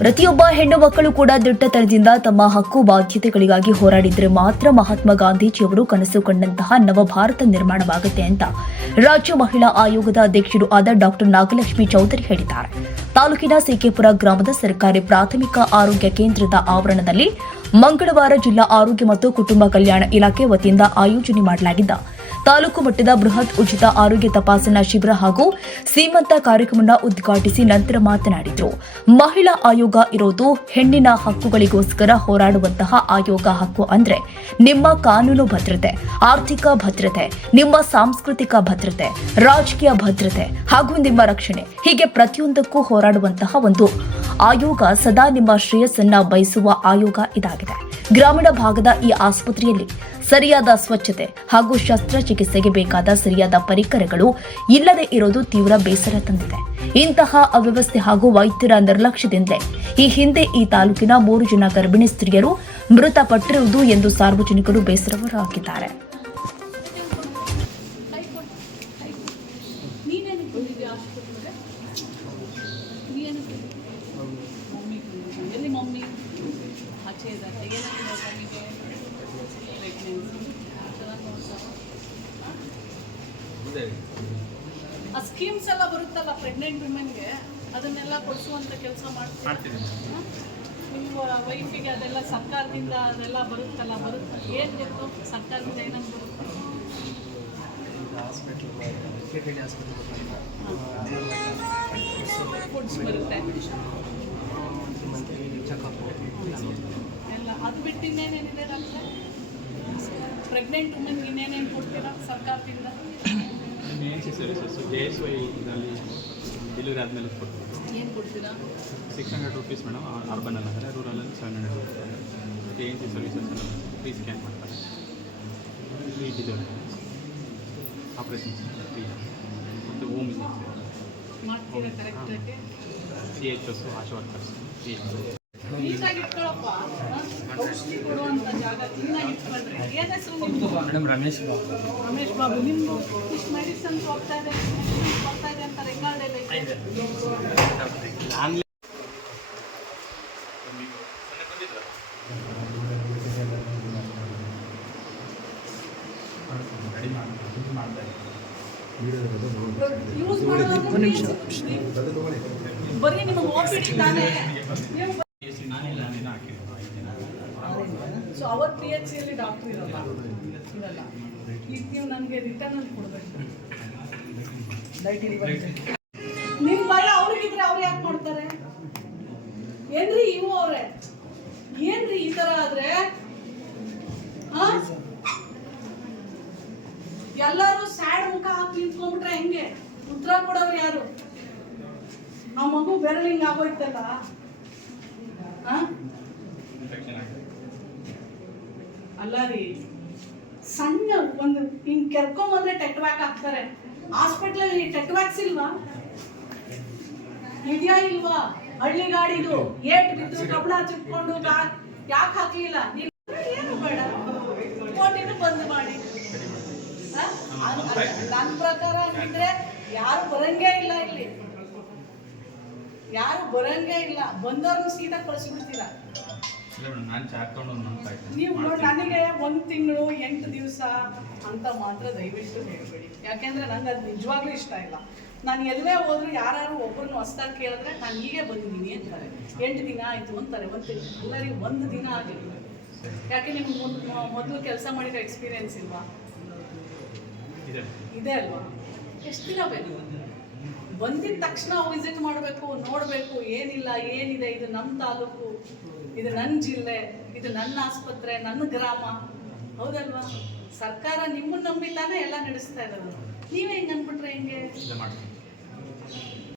ಪ್ರತಿಯೊಬ್ಬ ಹೆಣ್ಣು ಮಕ್ಕಳು ಕೂಡ ದಿಟ್ಟತನದಿಂದ ತಮ್ಮ ಹಕ್ಕು ಬಾಧ್ಯತೆಗಳಿಗಾಗಿ ಹೋರಾಡಿದ್ರೆ ಮಾತ್ರ ಮಹಾತ್ಮ ಗಾಂಧೀಜಿಯವರು ಕನಸು ಕಂಡಂತಹ ನವಭಾರತ ನಿರ್ಮಾಣವಾಗುತ್ತೆ ಅಂತ ರಾಜ್ಯ ಮಹಿಳಾ ಆಯೋಗದ ಅಧ್ಯಕ್ಷರು ಆದ ಡಾಕ್ಟರ್ ನಾಗಲಕ್ಷ್ಮಿ ಚೌಧರಿ ಹೇಳಿದ್ದಾರೆ. ತಾಲೂಕಿನ ಸಿಕೆಪುರ ಗ್ರಾಮದ ಸರ್ಕಾರಿ ಪ್ರಾಥಮಿಕ ಆರೋಗ್ಯ ಕೇಂದ್ರದ ಆವರಣದಲ್ಲಿ ಮಂಗಳವಾರ ಜಿಲ್ಲಾ ಆರೋಗ್ಯ ಮತ್ತು ಕುಟುಂಬ ಕಲ್ಯಾಣ ಇಲಾಖೆ ವತಿಯಿಂದ ಆಯೋಜನೆ ಮಾಡಲಾಗಿದ್ದ ತಾಲೂಕು ಮಟ್ಟದ ಬೃಹತ್ ಉಚಿತ ಆರೋಗ್ಯ ತಪಾಸಣಾ ಶಿಬಿರ ಹಾಗೂ ಸೀಮಂತ ಕಾರ್ಯಕ್ರಮವನ್ನು ಉದ್ಘಾಟಿಸಿ ನಂತರ ಮಾತನಾಡಿದರು. ಮಹಿಳಾ ಆಯೋಗ ಇರೋದು ಹೆಣ್ಣಿನ ಹಕ್ಕುಗಳಿಗೋಸ್ಕರ ಹೋರಾಡುವಂತಹ ಆಯೋಗ ಹಕ್ಕು ಅಂದ್ರೆ ನಿಮ್ಮ ಕಾನೂನು ಭದ್ರತೆ, ಆರ್ಥಿಕ ಭದ್ರತೆ, ನಿಮ್ಮ ಸಾಂಸ್ಕೃತಿಕ ಭದ್ರತೆ, ರಾಜಕೀಯ ಭದ್ರತೆ ಹಾಗೂ ನಿಮ್ಮ ರಕ್ಷಣೆ ಹೀಗೆ ಪ್ರತಿಯೊಂದಕ್ಕೂ ಹೋರಾಡುವಂತಹ ಒಂದು ಆಯೋಗ ಸದಾ ನಿಮ್ಮ ಶ್ರೇಯಸ್ಸನ್ನ ಬಯಸುವ ಆಯೋಗ ಇದಾಗಿದೆ. ಗ್ರಾಮೀಣ ಭಾಗದ ಈ ಆಸ್ಪತ್ರೆಯಲ್ಲಿ ಸರಿಯಾದ ಸ್ವಚ್ಛತೆ ಹಾಗೂ ಶಸ್ತ್ರಚಿಕಿತ್ಸೆಗೆ ಬೇಕಾದ ಸರಿಯಾದ ಪರಿಕರಗಳು ಇಲ್ಲದೆ ಇರೋದು ತೀವ್ರ ಬೇಸರ ತಂದಿದೆ. ಇಂತಹ ಅವ್ಯವಸ್ಥೆ ಹಾಗೂ ವೈದ್ಯರ ನಿರ್ಲಕ್ಷ್ಯದಿಂದಲೇ ಈ ಹಿಂದೆ ಈ ತಾಲೂಕಿನ ಮೂರು ಜನ ಗರ್ಭಿಣಿ ಸ್ತ್ರೀಯರು ಮೃತಪಟ್ಟಿರುವುದು ಎಂದು ಸಾರ್ವಜನಿಕರು ಬೇಸರವರಾಗಿದ್ದಾರೆ. ಆ ಸ್ಕೀಮ್ಸ್ ಎಲ್ಲ ಬರುತ್ತಲ್ಲ ಪ್ರೆಗ್ನೆಂಟ್ ವುಮೆನ್ಗೆ ಅದನ್ನೆಲ್ಲ ಕೊಡಿಸುವಂಥ ಕೆಲಸ ಮಾಡ್ತೀವಿ. ನಿಮ್ಮ ವೈಫಿಗೆ ಅದೆಲ್ಲ ಸರ್ಕಾರದಿಂದ ಅದೆಲ್ಲ ಬರುತ್ತಲ್ಲ ಬರುತ್ತೆ? ಏನು ಗೊತ್ತು? ಸರ್ಕಾರದಿಂದ ಏನಂತ ಬರುತ್ತೆ? ಫುಡ್ಸ್ ಬರುತ್ತೆ. ಎಲ್ಲ ಅದು ಬಿಟ್ಟು ಇನ್ನೇನೇನಿದೆ ಡಾಕ್ಟ್ರೆ ಪ್ರೆಗ್ನೆಂಟ್ ವುಮೆನ್ಗೆ ಇನ್ನೇನೇನು ಕೊಡ್ತೀರಾ ಸರ್ಕಾರದಿಂದ? Main services J S ವೈನಲ್ಲಿ delivery ಆದಮೇಲೆ ಕೊಡ್ತೀವಿ ಏನು ಕೊಡ್ತೀರಾ ಸಿಕ್ಸ್ ಹಂಡ್ರೆಡ್ ರುಪೀಸ್ ಮೇಡಮ್ ಅರ್ಬನಲ್ಲಿ ಅಂದರೆ ರೂರಲಲ್ಲಿ seven hundred rupees A N C services ಎಲ್ಲ ಫ್ರೀ ಸ್ಕ್ಯಾನ್ ಮಾಡ್ತಾರೆ ಫ್ರೀ ಡೆಲಿವರಿ ಆಪ್ರೇಷನ್ಸ್ ಫ್ರೀ ಮತ್ತು ಹೋಮ್ ಮಾಡ್ತೀರಾ ಕರೆಕ್ಟಾಗಿ C H S Asha workers C madam Ramesh Babu. Ramesh Babu ನಿಮ್ಮದು ಇಷ್ಟು ಮೆಡಿಸನ್ಸ್ ಹೋಗ್ತಾ ಇದೆ ಬರ್ತಾ ಇದೆ ಅಂತ ರೆಕಾರ್ಡ್ ಎಲ್ಲ ಯೂಸ್ ಮಾಡೋದು ಬರೀ ನಿಮಗೆ ಓಪಿಡಿ ತಾನೇ ನೀವು ಸೊ ಅವತ್ತು ಪಿ ಎಚ್ ಸಿಯಲ್ಲಿ ಡಾಕ್ಟ್ರ್ ಇರಲ್ಲ. ಇರಲ್ಲ. ಈಗ ನೀವು ನನಗೆ ರಿಟರ್ನ್ ಅಲ್ಲಿ ಕೊಡಬೇಕು. ನಿಮ್ಮ ಭಯ ಅವ್ರಿಗಿದ್ರೆ ಅವ್ರು ಯಾಕೆ ಮಾಡ್ತಾರೆ? ಏನ್ರಿ ಇವು ಅವ್ರೆ? ಏನ್ರಿ ಈ ತರ ಆದ್ರೆ? ಎಲ್ಲಾರು ಎಲ್ಲರೂ ಸ್ಯಾಡ್ ಮುಖ ಹಾಕಿ ನಿಂತ್ಕೊಂಡ್ಬಿಟ್ರೆ ಹೆಂಗೆ? ಉತ್ತರ ಕೊಡೋರು ಯಾರು? ಆ ಮಗು ಬೆರಳಿಂಗ್ ಆಗೋಯ್ತಲ್ಲ ಆ? ಅಲ್ಲ ರೀ. ಸಣ್ಣ ಒಂದು ಹಿಂಗ್ ಕೆರ್ಕೊಂಬಂದ್ರೆ ಟೆಟ್ ಬ್ಯಾಕ್ ಹಾಕ್ತಾರೆ. ಹಾಸ್ಪಿಟ್ಲಲ್ಲಿ ಟೆಟ್ ವ್ಯಾಕ್ಸ್ ಇಲ್ವಾ ಇದೆಯಾ ಇಲ್ವಾ? ಹಳ್ಳಿ ಗಾಡಿದು ಏಟ್ ಬಿದ್ದು ಕಬ್ಬಣ ಚಿಕ್ಕೊಂಡು ಯಾಕೆ ಹಾಕ್ಲಿಲ್ಲ? ನೀನು ಏನು ಬೇಡ. ಕೋಟಿನ ಬಂದ್ ಮಾಡಿ. ನನ್ನ ಪ್ರಕಾರ ಅಂದ್ರೆ ಯಾರು ಬರಂಗೇ ಇಲ್ಲ ಇಲ್ಲಿ. ಯಾರು ಬರಂಗೇ ಇಲ್ಲ. ಬಂದವ್ರನ್ನ ಸೀದಾ ಕಳಿಸ್ಬಿಡ್ತೀರಾ? ನೀವು ನನಗೆ ಒಂದು ತಿಂಗಳು ಎಂಟು ದಿವಸ ಅಂತ ಮಾತ್ರ ದಯವಿಟ್ಟು ಹೇಳ್ಬೇಡಿ. ಯಾಕೆಂದ್ರೆ ನಂಗೆ ಅದು ನಿಜವಾಗ್ಲೂ ಇಷ್ಟ ಇಲ್ಲ. ನಾನು ಎಲ್ಲೇ ಹೋದ್ರು ಯಾರು ಒಬ್ಬರನ್ನ ಹೊಸ್ದಾಗಿ ಕೇಳಿದ್ರೆ ನಾನು ಹೀಗೆ ಬಂದಿದ್ದೀನಿ ಅಂತಾರೆ. ಎಂಟು ದಿನ ಆಯಿತು ಅಂತಾರೆ ಒಂದು ಎಲ್ಲರಿಗೆ ಒಂದು ದಿನ ಆಗಿಲ್ಲ. ಯಾಕೆ ನಿಮ್ಗೆ ಮೊದಲು ಕೆಲಸ ಮಾಡಿರೋ ಎಕ್ಸ್ಪೀರಿಯನ್ಸ್ ಇಲ್ವಾ? ಇದೆ. ಇದೆ ಅಲ್ವಾ? ಎಷ್ಟು ದಿನ ಬೇಕು? ಬಂದಿದ ತಕ್ಷಣ ವಿಸಿಟ್ ಮಾಡಬೇಕು, ನೋಡಬೇಕು, ಏನಿಲ್ಲ, ಏನಿದೆ, ಇದು ನಮ್ಮ ತಾಲೂಕು, ಇದು ನನ್ನ ಜಿಲ್ಲೆ, ಇದು ನನ್ನ ಆಸ್ಪತ್ರೆ, ನನ್ನ ಗ್ರಾಮ. ಹೌದಲ್ವಾ? ಸರ್ಕಾರ ನಿಮ್ಮನ್ನ ನಂಬಿ ತಾನೇ ಎಲ್ಲ ನಡೆಸ್ತಾ ಇರೋದು. ನೀವೇ ಹಿಂಗೆ ಅನ್ಬಿಟ್ರೆ ಹೆಂಗೆ?